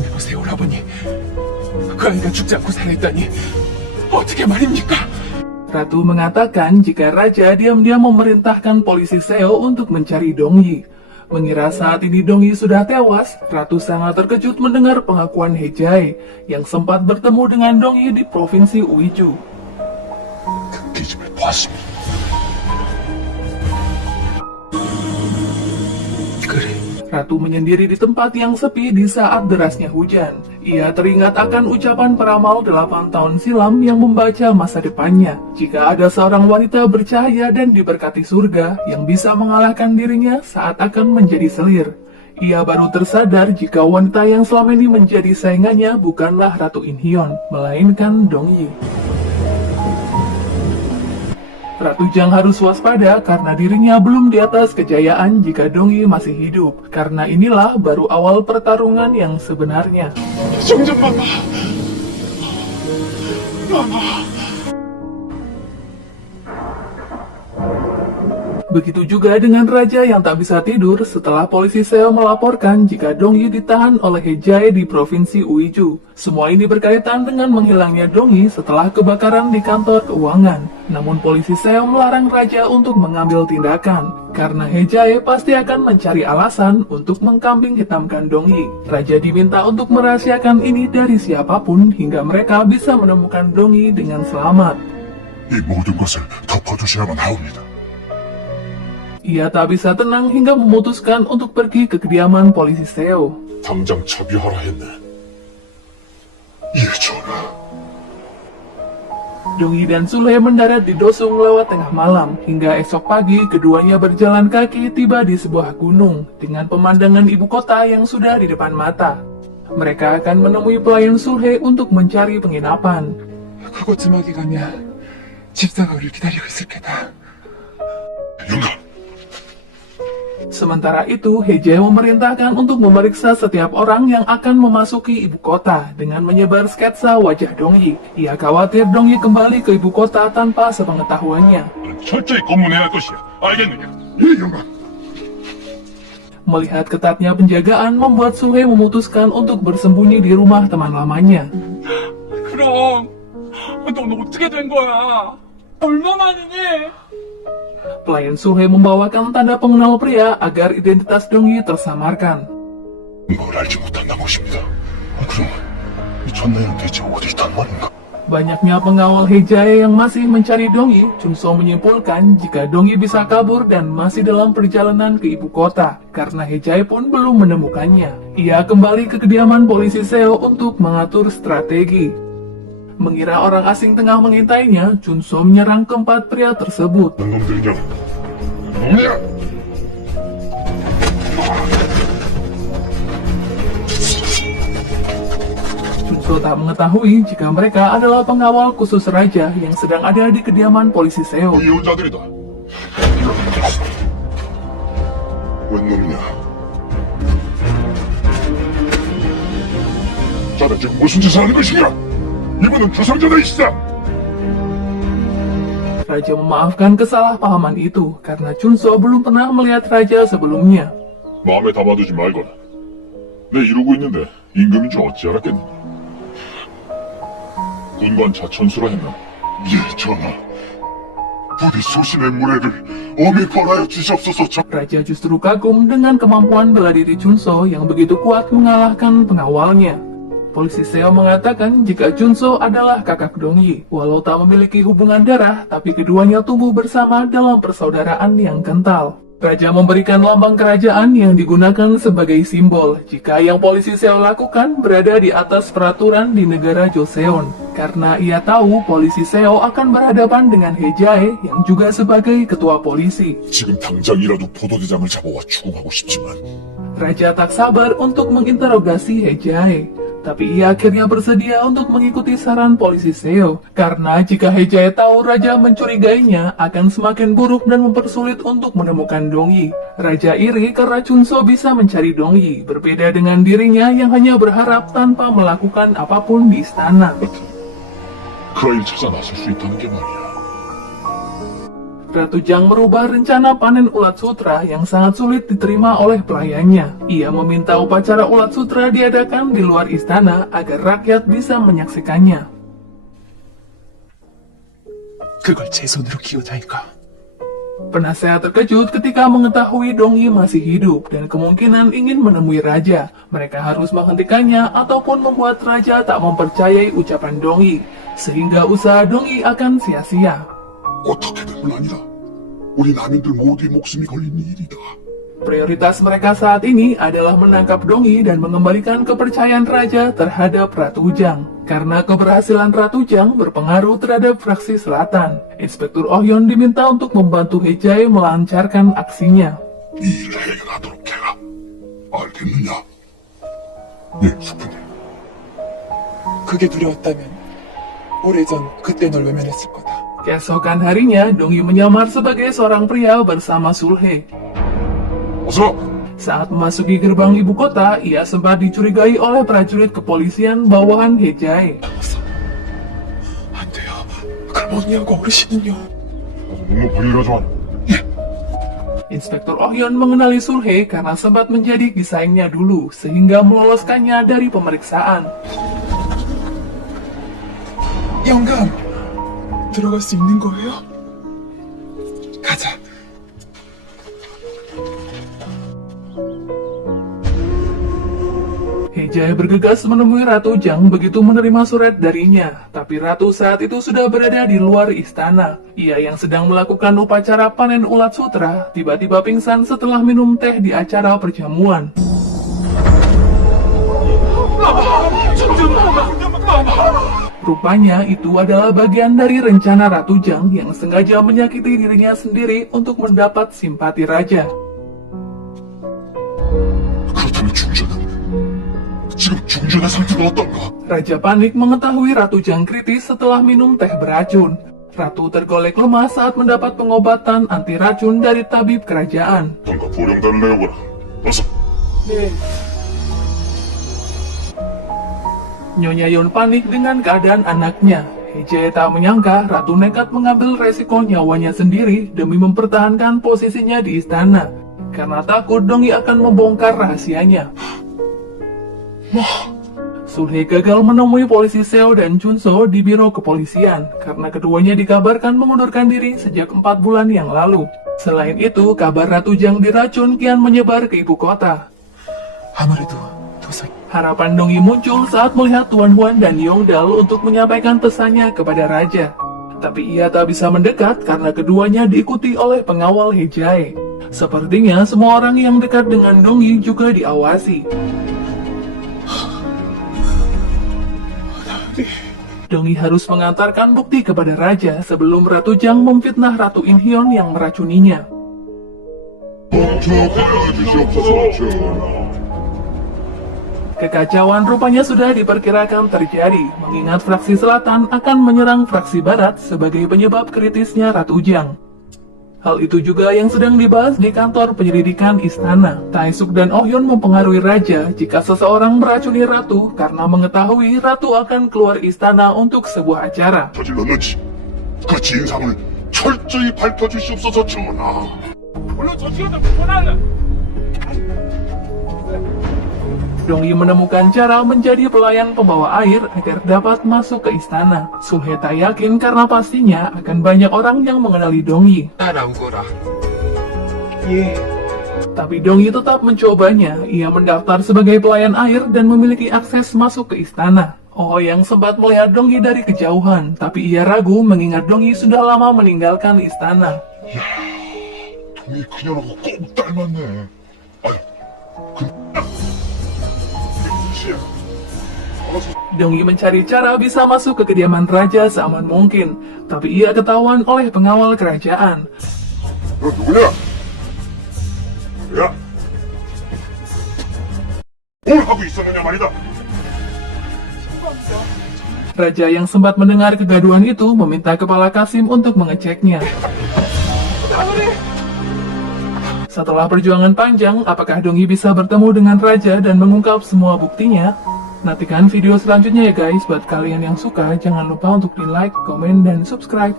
보세요, 오라버니. 그 아이가 죽지 않고 살아있다니 어떻게 말입니까? Ratu mengatakan jika Raja diam-diam memerintahkan polisi Seo untuk mencari Dongyi. Mengira saat ini Dongyi sudah tewas, Ratu sangat terkejut mendengar pengakuan Hejae yang sempat bertemu dengan Dongyi di provinsi Uiju. 그 기집을 보았습니다. 그래. Ratu menyendiri di tempat yang sepi di saat derasnya hujan. Ia teringat akan ucapan peramal 8 tahun silam yang membaca masa depannya. Jika ada seorang wanita bercahaya dan diberkati surga yang bisa mengalahkan dirinya saat akan menjadi selir. Ia baru tersadar jika wanita yang selama ini menjadi saingannya bukanlah Ratu Inhyeon, melainkan Dongyi. Ratu Jang harus waspada karena dirinya belum di atas kejayaan jika Dongyi masih hidup. Karena inilah baru awal pertarungan yang sebenarnya. 정전 마마. 마마. Begitu juga dengan raja yang tak bisa tidur setelah polisi Seo melaporkan jika Dongyi ditahan oleh Hejae di provinsi Uiju. Semua ini berkaitan dengan menghilangnya Dongyi setelah kebakaran di kantor keuangan. Namun polisi Seo melarang raja untuk mengambil tindakan, karena Hejae pasti akan mencari alasan untuk mengkambing hitamkan Dongyi. Raja diminta untuk merahasiakan ini dari siapapun hingga mereka bisa menemukan Dongyi dengan selamat. 이 모든 것을 덮어두셔야만 하옵니다. Ia tak bisa tenang hingga memutuskan untuk pergi ke kediaman polisi Seo. 당장 처비하라 했네. 예, 전하. Dongyi dan Sule mendarat di Dosung lewat tengah malam. Hingga esok pagi, keduanya berjalan kaki tiba di sebuah gunung dengan pemandangan ibu kota yang sudah di depan mata. Mereka akan menemui pelayan Sule untuk mencari penginapan. 그곳쯤하게 가면 집사가 우리를 기다리고 있을 게다. 영감. Sementara itu, Hejae memerintahkan untuk memeriksa setiap orang yang akan memasuki ibu kota dengan menyebar sketsa wajah Dongyi. Ia khawatir Dongyi kembali ke ibu kota tanpa sepengetahuannya. 철저히 검문해야 할 것이야. 알겠느냐? 예, 영감. Melihat ketatnya penjagaan membuat Suhe memutuskan untuk bersembunyi di rumah teman lamanya. 그럼 넌 어떻게 된 거야? 얼마만이니? Pelayan Suhe membawakan tanda pengenal pria agar identitas Dongyi tersamarkan. 뭘 알지 못한다는 것입니다. 그럼 이 전나이는 대체 어디 있단 말인가? Banyaknya pengawal Hejae yang masih mencari Dongyi, Chunso menyimpulkan jika Dongyi bisa kabur dan masih dalam perjalanan ke ibu kota, karena Hejae pun belum menemukannya. Ia kembali ke kediaman polisi Seo untuk mengatur strategi. Mengira orang asing tengah mengintainya, Chunso menyerang keempat pria tersebut. 놈들이냐? 놈이야! Chunso tak mengetahui jika mereka adalah pengawal khusus raja yang sedang ada di kediaman polisi Seo. 이혼자들이다. 웬 놈이냐? 자네 지금 무슨 짓을 하는 것이냐? 이분은 주상전하이시다. Raja memaafkan kesalahpahaman itu karena Chunso belum pernah melihat raja sebelumnya. 마음에 담아두지 말거라. 내 이러고 있는데 임금인 줄 어찌 알았겠느냐? 군관 자천수라 했나? 예, 전하. 부디 소신의 무례를 엄히 벌하여 주시옵소서. Raja justru kagum dengan kemampuan bela diri Chunso yang begitu kuat mengalahkan pengawalnya. Polisi Seo mengatakan jika Chunso adalah kakak Dongyi, walau tak memiliki hubungan darah, tapi keduanya tumbuh bersama dalam persaudaraan yang kental. Raja memberikan lambang kerajaan yang digunakan sebagai simbol jika yang polisi Seo lakukan berada di atas peraturan di negara Joseon. Karena ia tahu polisi Seo akan berhadapan dengan Hejae yang juga sebagai ketua polisi. 지금 당장이라도 포도대장을 잡아와 추궁하고 싶지만 Raja tak sabar untuk menginterogasi Hejae. Tapi ia akhirnya bersedia untuk mengikuti saran polisi Seo. Karena jika Hejae tahu Raja mencurigainya, akan semakin buruk dan mempersulit untuk menemukan Dongyi. Raja iri karena Chunso bisa mencari Dongyi, berbeda dengan dirinya yang hanya berharap tanpa melakukan apapun di istana. 그 아이를 찾아 나설 수 있다는 게 말이야. Ratu Jang merubah rencana panen ulat sutra yang sangat sulit diterima oleh pelayannya. Ia meminta upacara ulat sutra diadakan di luar istana agar rakyat bisa menyaksikannya. 그걸 제 손으로 키우다니까. Penasehat terkejut ketika mengetahui Dongyi masih hidup dan kemungkinan ingin menemui raja. Mereka harus menghentikannya ataupun membuat raja tak mempercayai ucapan Dongyi, sehingga usaha Dongyi akan sia-sia. 어떻게든 아니다. 우리 남인들 모두의 목숨이 걸린 일이다. Prioritas mereka saat ini adalah menangkap Dongyi dan mengembalikan kepercayaan raja terhadap Ratu Jang. Karena keberhasilan Ratu Jang berpengaruh terhadap fraksi selatan, Inspektur Oh-yeon diminta untuk membantu He-jae melancarkan aksinya. 이 일을 해결하도록 해라. 알겠느냐? 예, 숙부님. 그게 두려웠다면 오래전 그때 널 외면했을 거다. Keesokan harinya, Dongyi menyamar sebagai seorang pria bersama Sulhe. 어서! Saat memasuki gerbang ibu kota, ia sempat dicurigai oleh prajurit kepolisian bawahan He-jae. 안 돼요. 그럼 언니하고 어르신은요? 너무 벌이라지 마라. Inspektur Oh-yeon mengenali Sulhe karena sempat menjadi gisaingnya dulu, sehingga meloloskannya dari pemeriksaan. 영감, 들어갈 수 있는 거예요? 가자. He-jae bergegas menemui Ratu Jang begitu menerima surat darinya, tapi Ratu saat itu sudah berada di luar istana. Ia yang sedang melakukan upacara panen ulat sutra, tiba-tiba pingsan setelah minum teh di acara perjamuan. Rupanya itu adalah bagian dari rencana Ratu Jang yang sengaja menyakiti dirinya sendiri untuk mendapat simpati raja. 그렇다면 중전은 지금 중전의 상태가 어떤가? Raja panik mengetahui Ratu Jang kritis setelah minum teh beracun. Ratu tergolek lemah saat mendapat pengobatan anti racun dari tabib kerajaan. 뭔가 보령단을 내어보라. 어서! Nyonya Yeon panik dengan keadaan anaknya. He-jae tak menyangka Ratu nekat mengambil resiko nyawanya sendiri demi mempertahankan posisinya di istana. Karena takut Dongyi akan membongkar rahasianya. Sulhe gagal menemui polisi Seo dan Junso di biro kepolisian karena keduanya dikabarkan mengundurkan diri sejak 4 bulan yang lalu. Selain itu, kabar Ratu Jang diracun kian menyebar ke ibu kota. 아무래도 도sak. Harapan Dongyi muncul saat melihat Tuan Hwan dan Yongdal untuk menyampaikan pesannya kepada raja. Tapi ia tak bisa mendekat karena keduanya diikuti oleh pengawal He-jae. Sepertinya semua orang yang dekat dengan Dongyi juga diawasi. Dongyi harus mengantarkan bukti kepada raja sebelum Ratu Jang memfitnah Ratu In-hyun yang meracuninya. 멈춰가야 주시옵소서, 전하. Kekacauan rupanya sudah diperkirakan terjadi, mengingat fraksi selatan akan menyerang fraksi barat sebagai penyebab kritisnya Ratu Jang. Hal itu juga yang sedang dibahas di kantor penyelidikan istana. Taesuk dan Oh-yeon mempengaruhi raja jika seseorang meracuni ratu karena mengetahui ratu akan keluar istana untuk sebuah acara. 저질렀는지 그 진상을 철저히 밝혀주시옵소서, 전하. 물론 저 시간을 원하는. Dongyi menemukan cara menjadi pelayan pembawa air agar dapat masuk ke istana. Sulhe tak yakin karena pastinya akan banyak orang yang mengenali Dongyi. 따라오거라. 예. Tapi Dongyi tetap mencobanya. Ia mendaftar sebagai pelayan air dan memiliki akses masuk ke istana. Oh yang sempat melihat Dongyi dari kejauhan, tapi ia ragu mengingat Dongyi sudah lama meninggalkan istana. 동이 그녀하고 꼭 닮았네. 아유, Dongyi mencari cara bisa masuk ke kediaman raja seaman mungkin, tapi ia ketahuan oleh pengawal kerajaan. 너 누구냐? 야! 뭘 하고 있었느냐 말이다. Raja yang sempat mendengar kegaduhan itu meminta kepala Kasim untuk mengeceknya. Setelah perjuangan panjang, apakah Dongyi bisa bertemu dengan raja dan mengungkap semua buktinya? Nantikan video selanjutnya ya guys. Buat kalian yang suka, jangan lupa untuk di like, komen, dan subscribe.